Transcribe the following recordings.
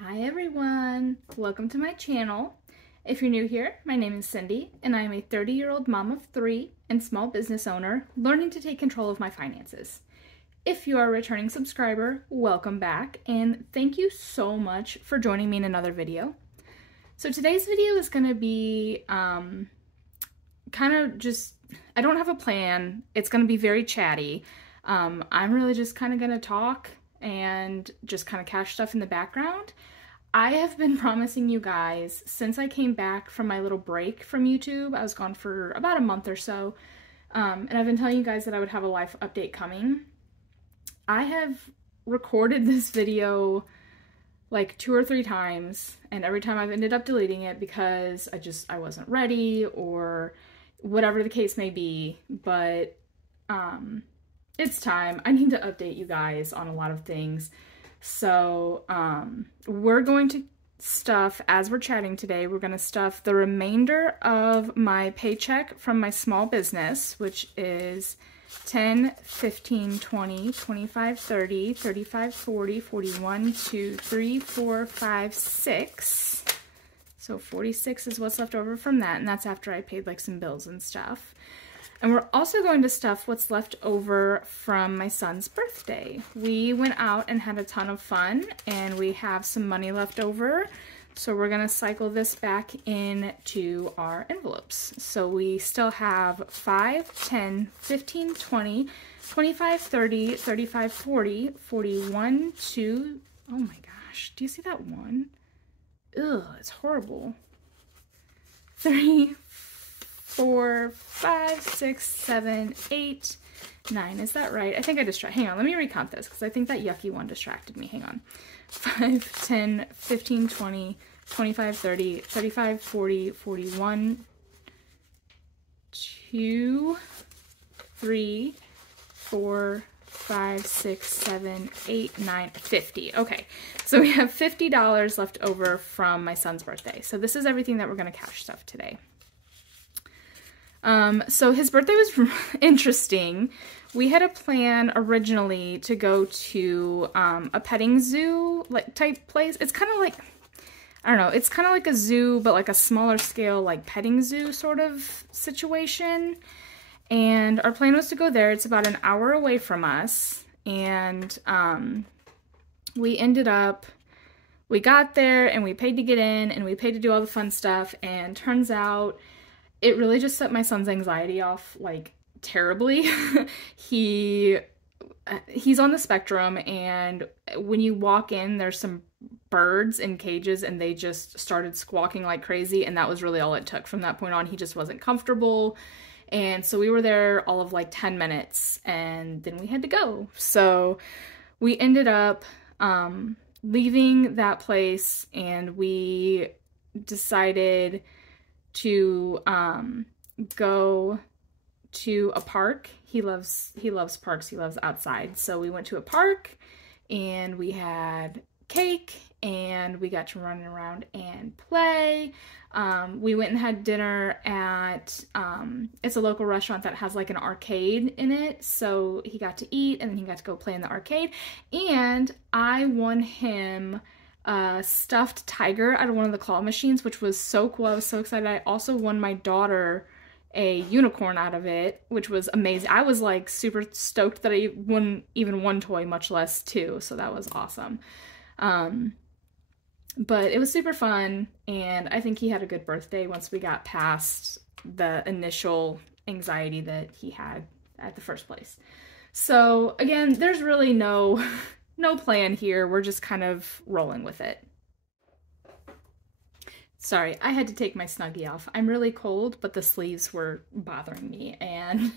Hi everyone, welcome to my channel. If you're new here, my name is Cindy and I am a 30-year-old mom of 3 and small business owner learning to take control of my finances. If you are a returning subscriber, welcome back and thank you so much for joining me in another video. So today's video is going to be kind of just, I don't have a plan. It's going to be very chatty. I'm really just kind of going to talk and just kind of cash stuff in the background. I have been promising you guys since I came back from my little break from YouTube. I was gone for about a month or so, and I've been telling you guys that I would have a life update coming. I have recorded this video like 2 or 3 times, and every time I've ended up deleting it because I wasn't ready or whatever the case may be, but it's time. I need to update you guys on a lot of things. So we're going to stuff, as we're chatting today, we're going to stuff the remainder of my paycheck from my small business, which is 10, 15, 20, 25, 30, 35, 40, 41, 2, 3, 4, 5, 6. So 46 is what's left over from that, and that's after I paid like some bills and stuff. And we're also going to stuff what's left over from my son's birthday. We went out and had a ton of fun, and we have some money left over. So we're going to cycle this back into our envelopes. So we still have 5, 10, 15, 20, 25, 30, 35, 40, 41, 2. Oh my gosh, do you see that one? Ugh, it's horrible. 3, 4, 5, 6, 7, 8, 9. Is that right? I think I distracted. Hang on, let me recount this because I think that yucky one distracted me. Hang on. 5, 10, 15, 20, 25, 30, 35, 40, 41, 2, 3, 4, 5, 6, 7, 8, 9, 50. Okay, so we have $50 left over from my son's birthday. So this is everything that we're going to cash stuff today. So his birthday was interesting. We had a plan originally to go to a petting zoo like type place. It's kind of like, I don't know, it's kind of like a zoo, but like a smaller scale, like petting zoo sort of situation. And our plan was to go there. It's about an hour away from us. And we got there and we paid to get in and we paid to do all the fun stuff. And turns out it really just set my son's anxiety off, like, terribly. He's on the spectrum, and when you walk in, there's some birds in cages, and they just started squawking like crazy, and that was really all it took. From that point on, he just wasn't comfortable, and so we were there all of, like, 10 minutes, and then we had to go. So we ended up leaving that place, and we decided to go to a park. He loves parks. He loves outside. So we went to a park and we had cake and we got to run around and play. We went and had dinner at, it's a local restaurant that has like an arcade in it. So he got to eat and then he got to go play in the arcade. And I won him a stuffed tiger out of one of the claw machines, which was so cool. I was so excited. I also won my daughter a unicorn out of it, which was amazing. I was like super stoked that I won even one toy, much less 2, so that was awesome. But it was super fun, and I think he had a good birthday once we got past the initial anxiety that he had at the first place. So again, there's really no plan here. We're just kind of rolling with it. Sorry, I had to take my Snuggie off. I'm really cold, but the sleeves were bothering me, and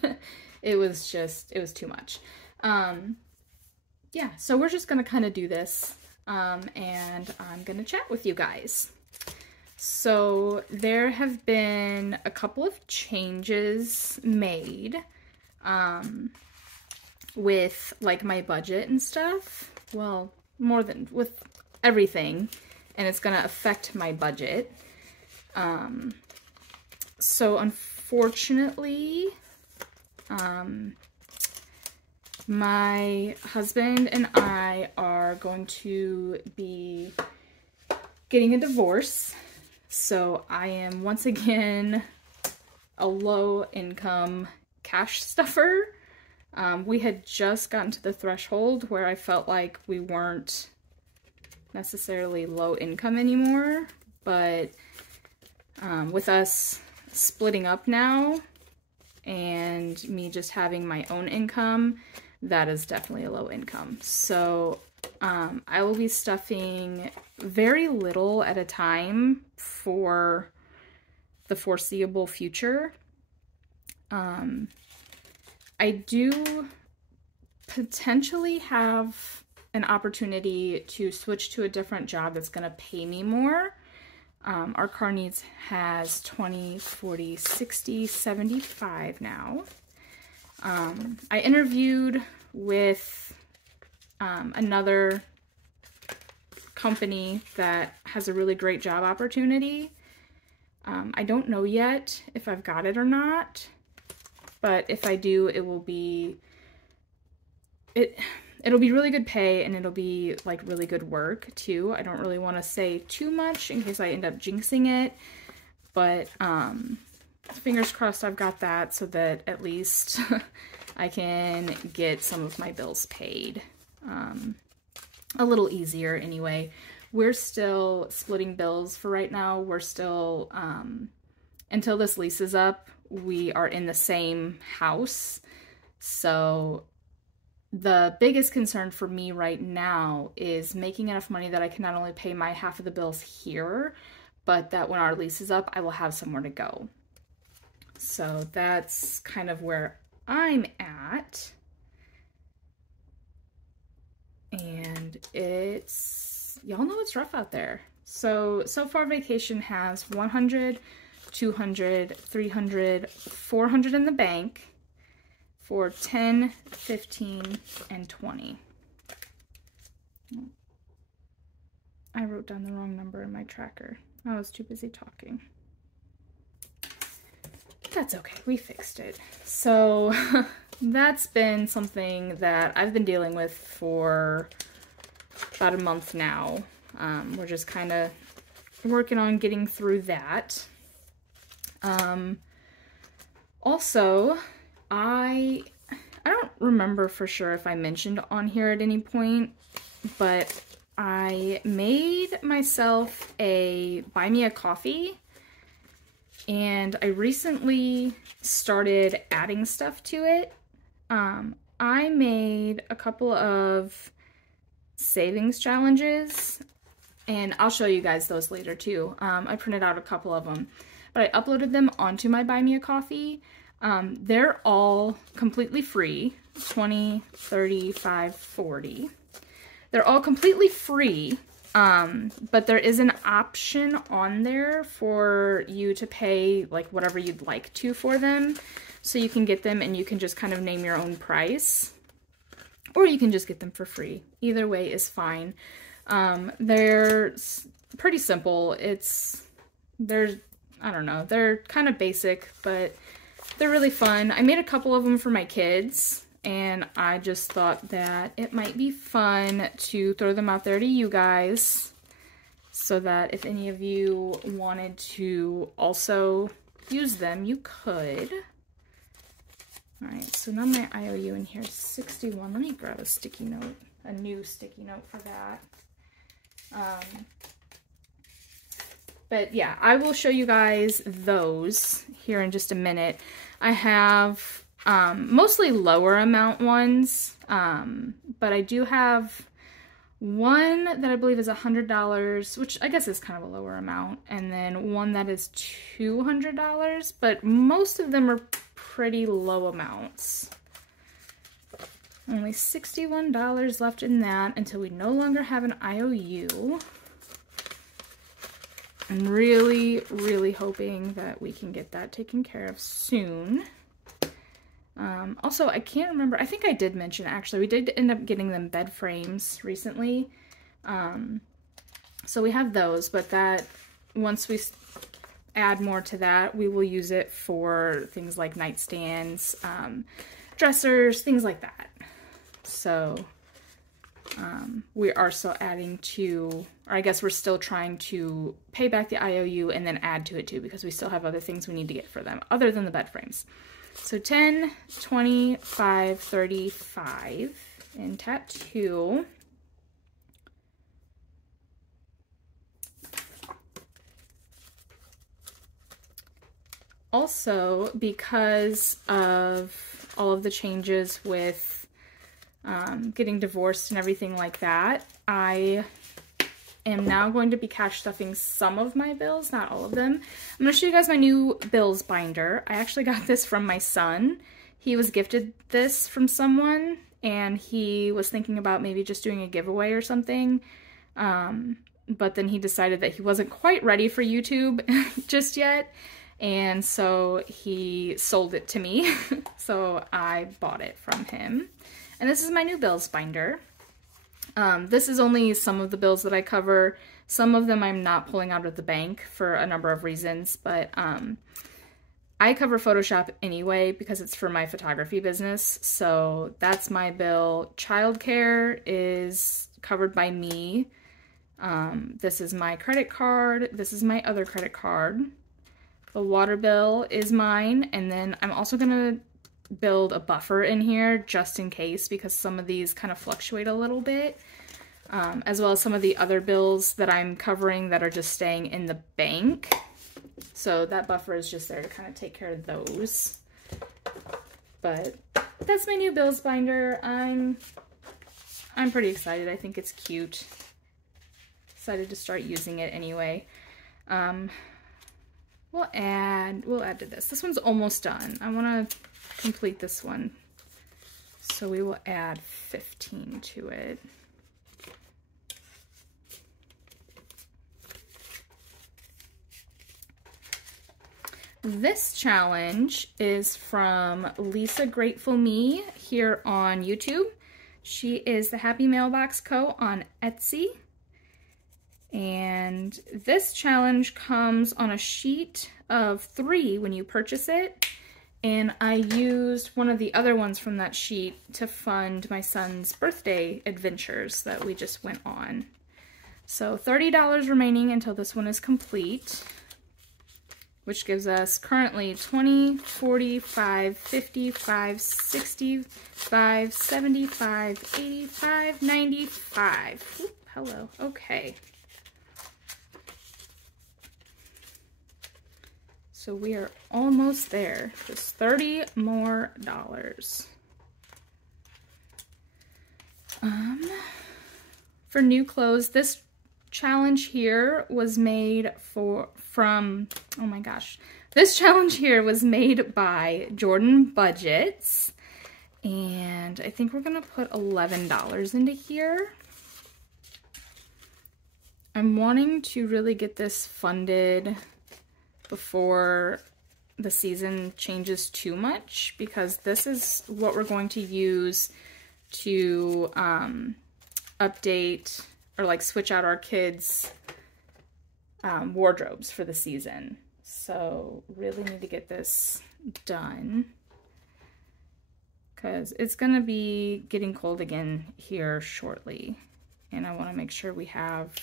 it was too much. Yeah, so we're just gonna kind of do this, and I'm gonna chat with you guys. So there have been a couple of changes made, with like my budget and stuff. Well, more than with everything, and it's gonna affect my budget. So unfortunately, my husband and I are going to be getting a divorce. So I am once again a low income cash stuffer. We had just gotten to the threshold where I felt like we weren't necessarily low income anymore, but with us splitting up now and me just having my own income, that is definitely a low income. So I will be stuffing very little at a time for the foreseeable future. I do potentially have an opportunity to switch to a different job that's going to pay me more. Our car needs has 20, 40, 60, 75 now. I interviewed with another company that has a really great job opportunity. I don't know yet if I've got it or not, but if I do, it'll be really good pay, and it'll be like really good work too. I don't really want to say too much in case I end up jinxing it, but fingers crossed I've got that so that at least I can get some of my bills paid a little easier anyway. We're still splitting bills for right now. We're still, until this lease is up, we are in the same house. So the biggest concern for me right now is making enough money that I can not only pay my half of the bills here, but that when our lease is up, I will have somewhere to go. So that's kind of where I'm at. And it's, y'all know it's rough out there. So far vacation has 100, 200, 300, 400 in the bank for 10, 15, and 20. I wrote down the wrong number in my tracker. I was too busy talking. That's okay, we fixed it. So that's been something that I've been dealing with for about a month now. We're just kind of working on getting through that. Also, I don't remember for sure if I mentioned on here at any point, but I made myself a buy me a coffee, and I recently started adding stuff to it. I made a couple of savings challenges, and I'll show you guys those later too. I printed out a couple of them, but I uploaded them onto my Buy Me a Coffee. They're all completely free, 20, 35, 40. They're all completely free, but there is an option on there for you to pay like whatever you'd like to for them. So you can get them and you can just kind of name your own price, or you can just get them for free. Either way is fine. They're pretty simple. I don't know, they're kind of basic, but they're really fun. I made a couple of them for my kids, and I just thought that it might be fun to throw them out there to you guys so that if any of you wanted to also use them, you could. All right, so now my IOU in here is 61. Let me grab a sticky note, a new sticky note for that. But yeah, I will show you guys those here in just a minute. I have mostly lower amount ones, but I do have one that I believe is $100, which I guess is kind of a lower amount, and then one that is $200, but most of them are pretty low amounts. Only $61 left in that until we no longer have an IOU. I'm really, really hoping that we can get that taken care of soon. Also, I can't remember. I think I did mention, actually, we did end up getting them bed frames recently. So we have those, but that, once we add more to that, we will use it for things like nightstands, dressers, things like that. So, we are still adding to, or I guess we're still trying to pay back the IOU and then add to it too, because we still have other things we need to get for them other than the bed frames. So 10, 25, 35 in tattoo. Also, because of all of the changes with getting divorced and everything like that, I am now going to be cash stuffing some of my bills, not all of them. I'm going to show you guys my new bills binder. I actually got this from my son. He was gifted this from someone, and he was thinking about maybe just doing a giveaway or something. But then he decided that he wasn't quite ready for YouTube just yet. And so he sold it to me. So I bought it from him. And this is my new bills binder. This is only some of the bills that I cover. Some of them I'm not pulling out of the bank for a number of reasons, but I cover Photoshop anyway because it's for my photography business. So that's my bill. Childcare is covered by me. This is my credit card. This is my other credit card. The water bill is mine. And then I'm also going to build a buffer in here just in case, because some of these kind of fluctuate a little bit, as well as some of the other bills that I'm covering that are just staying in the bank. So that buffer is just there to kind of take care of those. But that's my new bills binder. I'm pretty excited. I think it's cute. Excited to start using it anyway. We'll add to this. This one's almost done. I want to complete this one. So we will add 15 to it. This challenge is from Lisa Grateful Me here on YouTube. She is the Happy Mailbox Co. on Etsy. And this challenge comes on a sheet of 3 when you purchase it. And I used one of the other ones from that sheet to fund my son's birthday adventures that we just went on. So $30 remaining until this one is complete, which gives us currently 20, 45, 55, 65, 75, 85, 95. Oop, hello. Okay. So we are almost there. Just $30 more. For new clothes, this challenge here was made this challenge here was made by Jordan Budgets, and I think we're gonna put $11 into here. I'm wanting to really get this funded before the season changes too much, because this is what we're going to use to update or like switch out our kids' wardrobes for the season. So really need to get this done, because it's gonna be getting cold again here shortly, and I want to make sure we have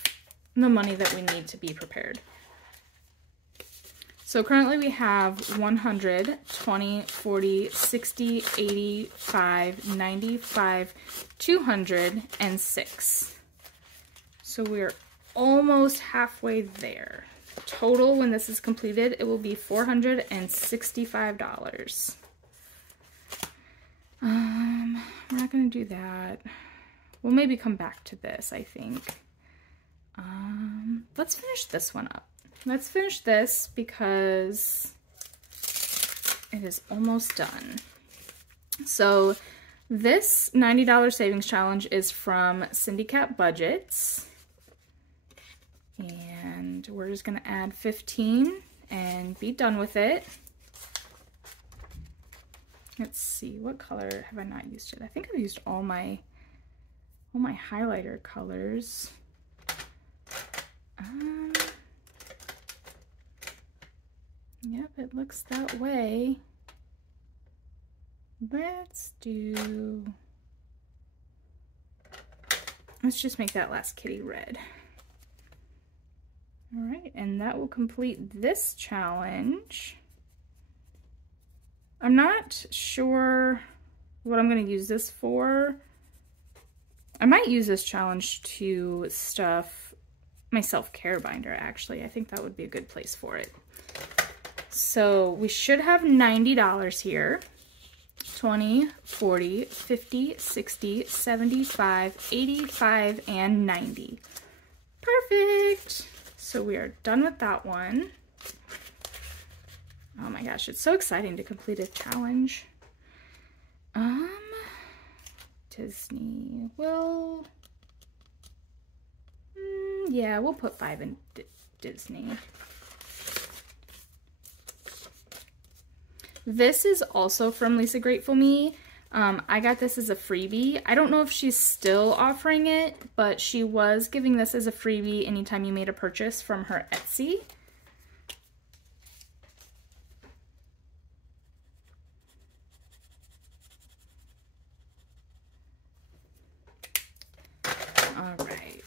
the money that we need to be prepared. So currently we have 100, 20, 40, 60, 85, 95, 206. So we're almost halfway there. Total, when this is completed, it will be $465. We're not gonna do that. We'll maybe come back to this, I think. Let's finish this one up. Let's finish this because it is almost done. So this $90 savings challenge is from Cyndicat Budgets. And we're just gonna add 15 and be done with it. Let's see, what color have I not used yet? I think I've used all my highlighter colors. Yep, it looks that way. Let's do Let's just make that last kitty red. All right, and that will complete this challenge. I'm not sure what I'm going to use this for. I might use this challenge to stuff my self-care binder, actually. I think that would be a good place for it. So we should have $90 here. 20, 40, 50, 60, 75, 85, and 90. Perfect. So we are done with that one. Oh my gosh, it's so exciting to complete a challenge. Disney will, yeah, we'll put 5 in Disney. This is also from Lisa Grateful Me. I got this as a freebie. I don't know if she's still offering it, but she was giving this as a freebie anytime you made a purchase from her Etsy.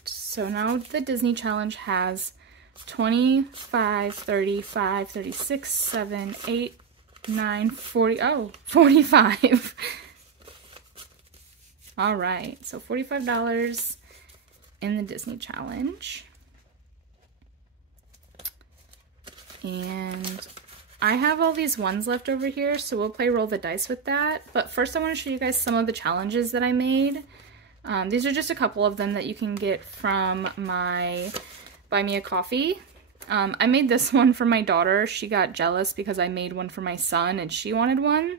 So now the Disney challenge has 25, 35, 36, 7, 8, 9, 40, oh, 45. All right, so $45 in the Disney challenge. And I have all these ones left over here, so we'll play roll the dice with that. But first I want to show you guys some of the challenges that I made. These are just a couple of them that you can get from my Buy Me a Coffee. I made this one for my daughter. She got jealous because I made one for my son and she wanted one.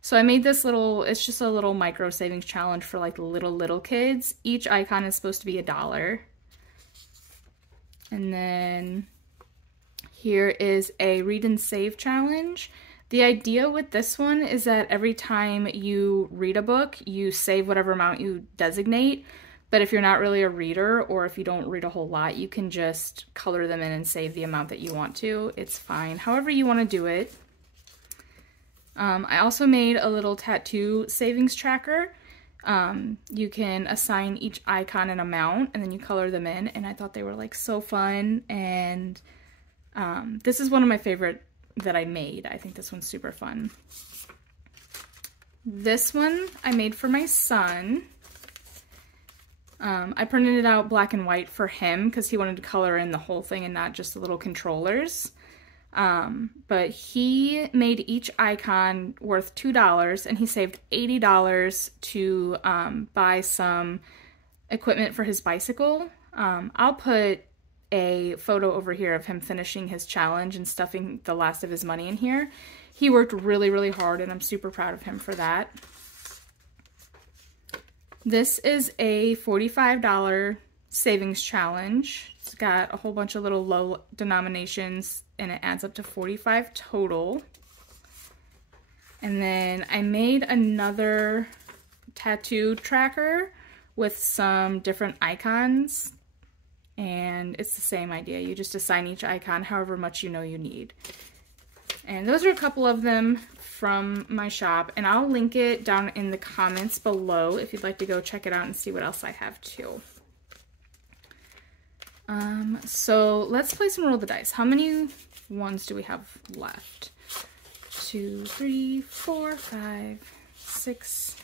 So I made this little, it's just a little micro savings challenge for like little kids. Each icon is supposed to be $1. And then here is a read and save challenge. The idea with this one is that every time you read a book, you save whatever amount you designate. But if you're not really a reader, or if you don't read a whole lot, you can just color them in and save the amount that you want to. It's fine. However you want to do it. I also made a little tattoo savings tracker. You can assign each icon an amount, and then you color them in. And I thought they were like so fun. And this is one of my favorite that I made. I think this one's super fun. This one I made for my son. I printed it out black and white for him because he wanted to color in the whole thing and not just the little controllers. But he made each icon worth $2 and he saved $80 to buy some equipment for his bicycle. I'll put a photo over here of him finishing his challenge and stuffing the last of his money in here. He worked really hard and I'm super proud of him for that. This is a $45 savings challenge. It's got a whole bunch of little low denominations and it adds up to 45 total. And then I made another tattoo tracker with some different icons. And it's the same idea. You just assign each icon however much you know you need. And those are a couple of them from my shop. And I'll link it down in the comments below if you'd like to go check it out and see what else I have too. So let's play some roll the dice. How many ones do we have left? 2, 3, 4, 5, 6,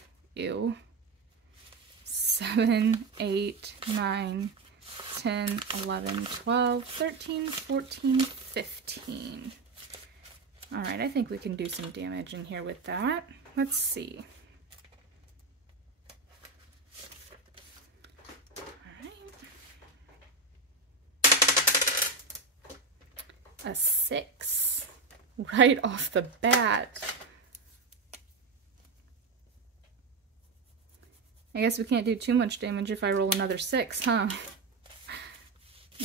7, 8, 9, 10, 11, 12, 13, 14, 15. All right, I think we can do some damage in here with that. Let's see. All right. A 6 right off the bat. I guess we can't do too much damage if I roll another 6, huh?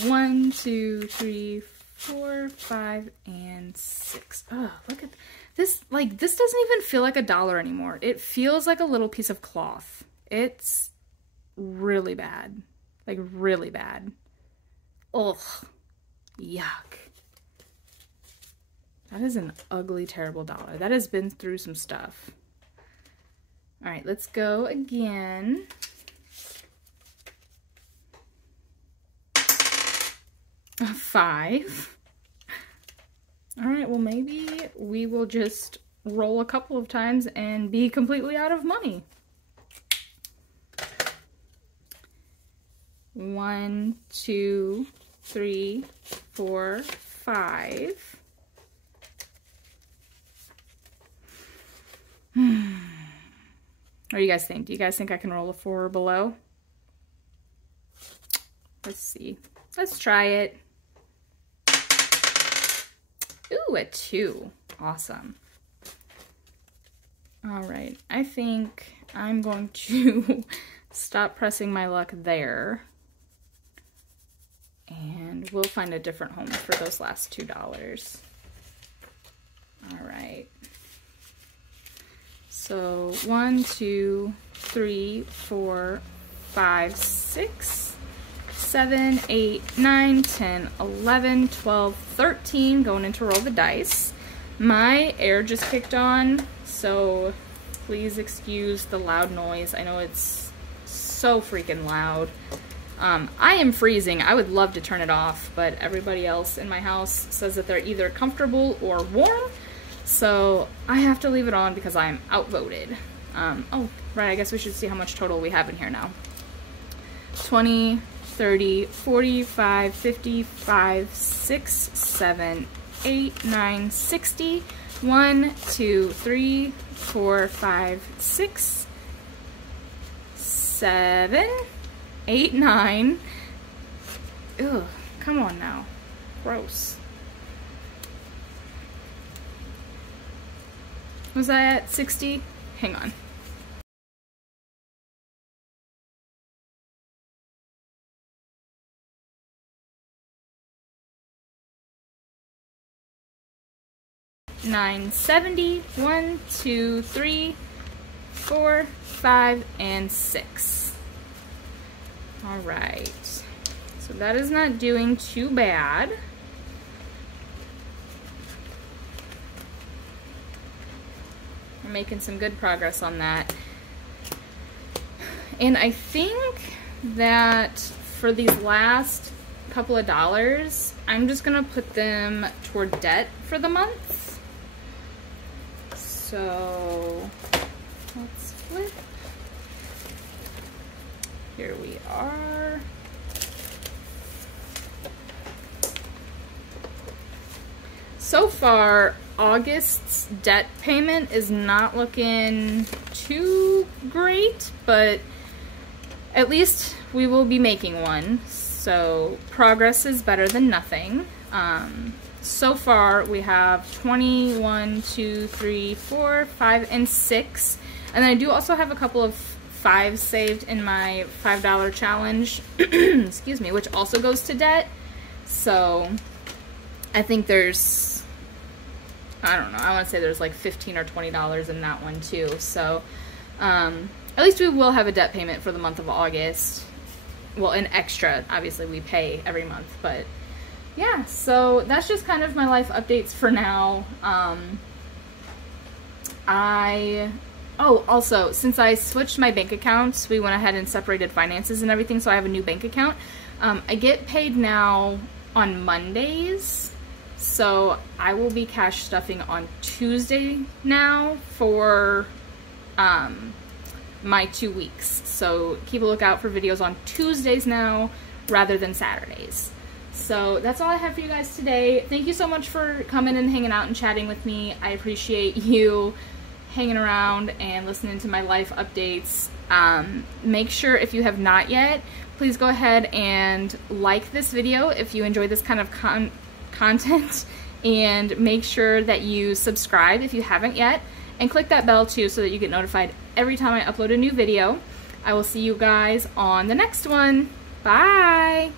1, 2, 3, 4, 5, and 6. Oh, look at this. Like, this doesn't even feel like $1 anymore. It feels like a little piece of cloth. It's really bad. Like, really bad. Ugh. Yuck. That is an ugly, terrible dollar. That has been through some stuff. All right, let's go again. A 5. All right, well, maybe we will just roll a couple of times and be completely out of money. 1, 2, 3, 4, 5. What do you guys think? Do you guys think I can roll a 4 or below? Let's see. Let's try it. Ooh, a 2. Awesome. All right. I think I'm going to stop pressing my luck there. And we'll find a different home for those last $2. All right. So 1, 2, 3, 4, 5, 6, 7, 8, 9, 10, 11, 12, 13, going in to roll the dice. My air just kicked on, so please excuse the loud noise. I know it's so freaking loud. I am freezing. I would love to turn it off, but everybody else in my house says that they're either comfortable or warm. So I have to leave it on because I'm outvoted. Oh, right, I guess we should see how much total we have in here now. 20, 30, 45, 55, 6, 7, 8, 9, 60. 1, 2, 3, 4, 5, 6, 7, 8, 9. Ugh, come on now. Gross. Was I at 60? Hang on. $9.70. 1, 2, 3, 4, 5, and 6. All right. So that is not doing too bad. We're making some good progress on that. And I think that for these last couple of dollars, I'm just gonna put them toward debt for the month. So let's flip. Here we are. So far, August's debt payment is not looking too great, but at least we will be making one. So progress is better than nothing. So far we have 21, 2, 3, 4, 5, and 6. And then I do also have a couple of 5s saved in my $5 challenge, excuse me, which also goes to debt. So I think there's, I don't know, I want to say there's like $15 or $20 in that one too. So at least we will have a debt payment for the month of August. Well, an extra, obviously we pay every month, but yeah, so that's just kind of my life updates for now. Oh, also, since I switched my bank accounts, we went ahead and separated finances and everything, so I have a new bank account. I get paid now on Mondays, so I will be cash stuffing on Tuesday now for my 2 weeks. So keep a lookout for videos on Tuesdays now rather than Saturdays. So that's all I have for you guys today. Thank you so much for coming and hanging out and chatting with me. I appreciate you hanging around and listening to my life updates. Make sure, if you have not yet, please go ahead and like this video if you enjoy this kind of content, and make sure that you subscribe if you haven't yet, and click that bell too so that you get notified every time I upload a new video. I will see you guys on the next one. Bye!